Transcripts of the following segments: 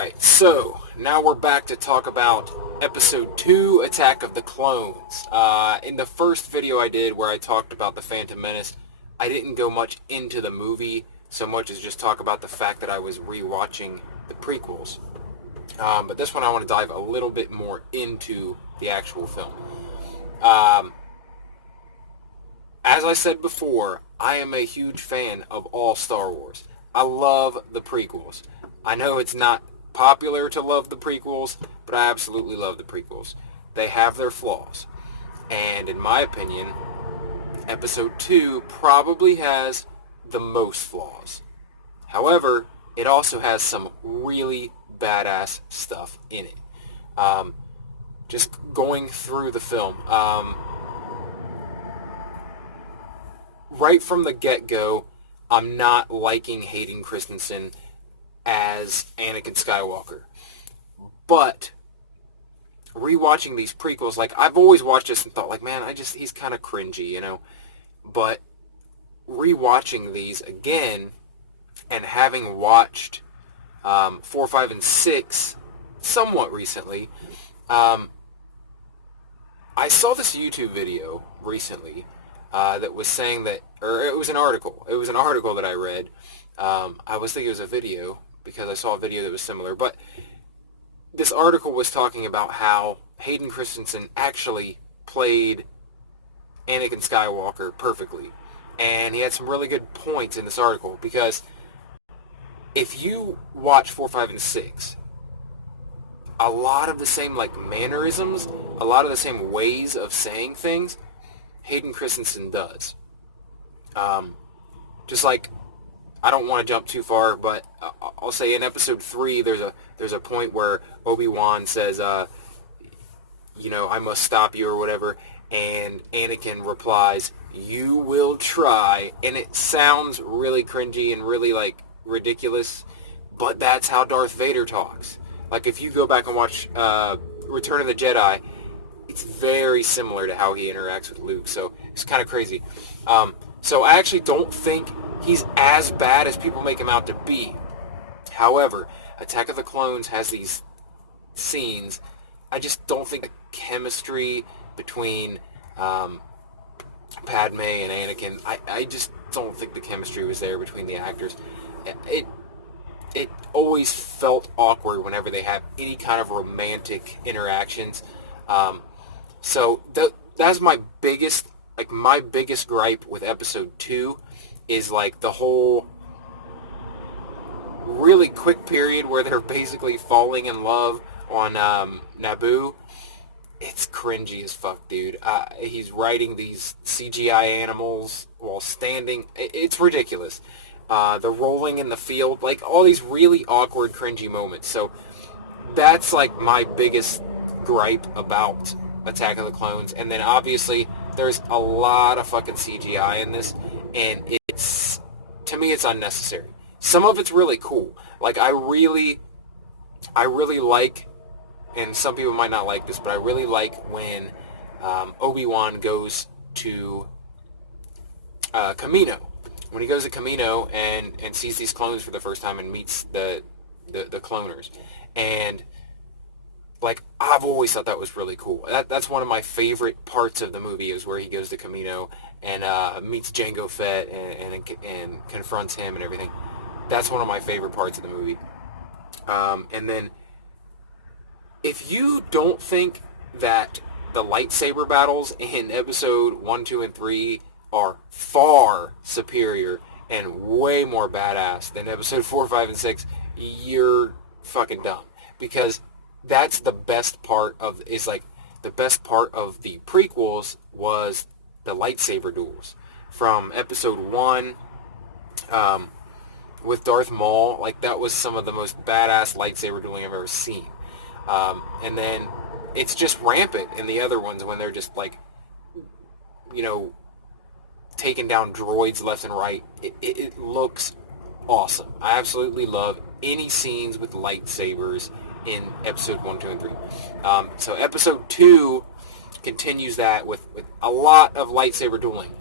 Alright, so now we're back to talk about Episode 2, Attack of the Clones. In the first video I did where I talked about The Phantom Menace, I didn't go much into the movie so much as just talk about the fact that I was rewatching the prequels. But this one I want to dive a little bit more into the actual film. As I said before, I am a huge fan of all Star Wars. I love the prequels. I know it's not popular to love the prequels, but I absolutely love the prequels. They have their flaws. And in my opinion, Episode 2 probably has the most flaws. However, it also has some really badass stuff in it. Just going through the film, right from the get-go, I'm not liking Hayden Christensen as Anakin Skywalker. But rewatching these prequels, like, I've always watched this and thought, like, man, he's kind of cringy, you know? But rewatching these again and having watched 4, 5, and 6 somewhat recently, I saw this YouTube video recently that was saying that, or it was an article. It was an article that I read. I was thinking it was a video because I saw a video that was similar. But this article was talking about how Hayden Christensen actually played Anakin Skywalker perfectly. And he had some really good points in this article because if you watch 4, 5, and 6, a lot of the same like mannerisms, a lot of the same ways of saying things, Hayden Christensen does. Just like, I don't want to jump too far, but I'll say in Episode 3, there's a point where Obi-Wan says, I must stop you or whatever, and Anakin replies, "You will try," and it sounds really cringy and really like ridiculous, but that's how Darth Vader talks. Like, if you go back and watch Return of the Jedi, it's very similar to how he interacts with Luke, so it's kind of crazy. So I actually don't think he's as bad as people make him out to be. However, Attack of the Clones has these scenes. I just don't think the chemistry between Padme and Anakin, I just don't think the chemistry was there between the actors. It always felt awkward whenever they have any kind of romantic interactions. So that's my biggest gripe with Episode 2 is like the whole really quick period where they're basically falling in love on Naboo. It's cringy as fuck, dude. He's riding these CGI animals while standing. It's ridiculous. The rolling in the field, like all these really awkward, cringy moments. So that's like my biggest gripe about Attack of the Clones. And then obviously there's a lot of fucking CGI in this, and to me it's unnecessary. Some of it's really cool. Like I really like, and some people might not like this, but I really like when Obi-Wan goes to Kamino. When he goes to Kamino and sees these clones for the first time and meets the cloners. And like, I've always thought that was really cool. That's one of my favorite parts of the movie is where he goes to Kamino and meets Jango Fett and confronts him and everything. That's one of my favorite parts of the movie. And then, if you don't think that the lightsaber battles in Episode 1, 2, and 3 are far superior and way more badass than Episode 4, 5, and 6, you're fucking dumb. Because that's the best part of the prequels was the lightsaber duels. From Episode 1, with Darth Maul, like that was some of the most badass lightsaber dueling I've ever seen. And then it's just rampant in the other ones when they're just like, taking down droids left and right. It looks awesome. I absolutely love any scenes with lightsabers in Episode 1, 2, and 3. So Episode 2 continues that with a lot of lightsaber dueling.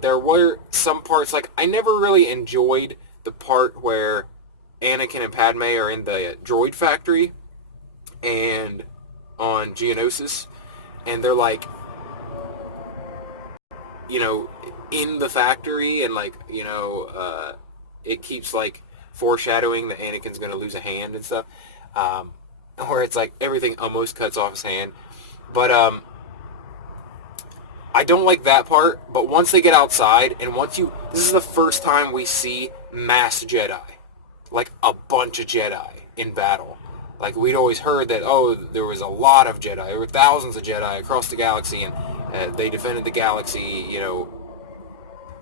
There were some parts, like, I never really enjoyed the part where Anakin and Padme are in the droid factory and on Geonosis, and they're like, you know, in the factory, and like, you know, it keeps like foreshadowing that Anakin's going to lose a hand and stuff, where it's like everything almost cuts off his hand. But I don't like that part, but once they get outside, and this is the first time we see mass Jedi. Like a bunch of Jedi in battle. Like we'd always heard that, oh, there was a lot of Jedi. There were thousands of Jedi across the galaxy, and they defended the galaxy, you know,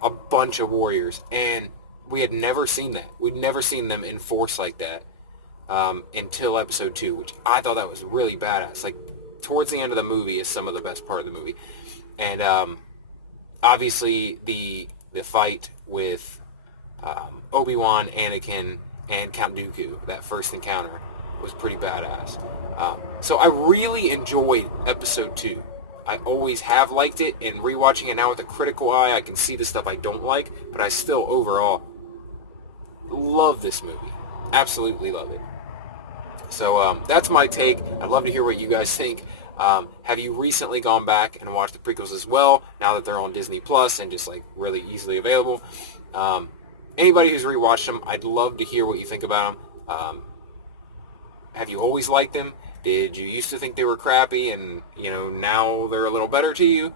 a bunch of warriors. And we had never seen that. We'd never seen them in force like that until episode 2, which I thought that was really badass. Like, towards the end of the movie is some of the best part of the movie. And obviously the fight with Obi-Wan, Anakin, and Count Dooku, that first encounter, was pretty badass. So I really enjoyed episode 2. I always have liked it, and rewatching it now with a critical eye, I can see the stuff I don't like, but I still overall love this movie. Absolutely love it. So that's my take. I'd love to hear what you guys think. Have you recently gone back and watched the prequels as well, now that they're on Disney Plus and just like really easily available? Anybody who's rewatched them, I'd love to hear what you think about them. Have you always liked them? Did you used to think they were crappy and, you know, now they're a little better to you?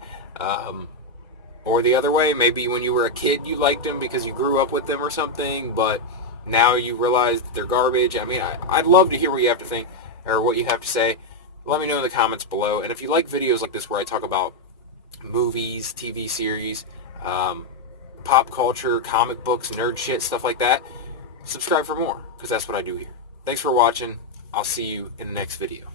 Or the other way, maybe when you were a kid you liked them because you grew up with them or something, but now you realize that they're garbage. I mean, I'd love to hear what you have to think, or what you have to say. Let me know in the comments below. And if you like videos like this where I talk about movies, TV series, pop culture, comic books, nerd shit, stuff like that, subscribe for more, because that's what I do here. Thanks for watching. I'll see you in the next video.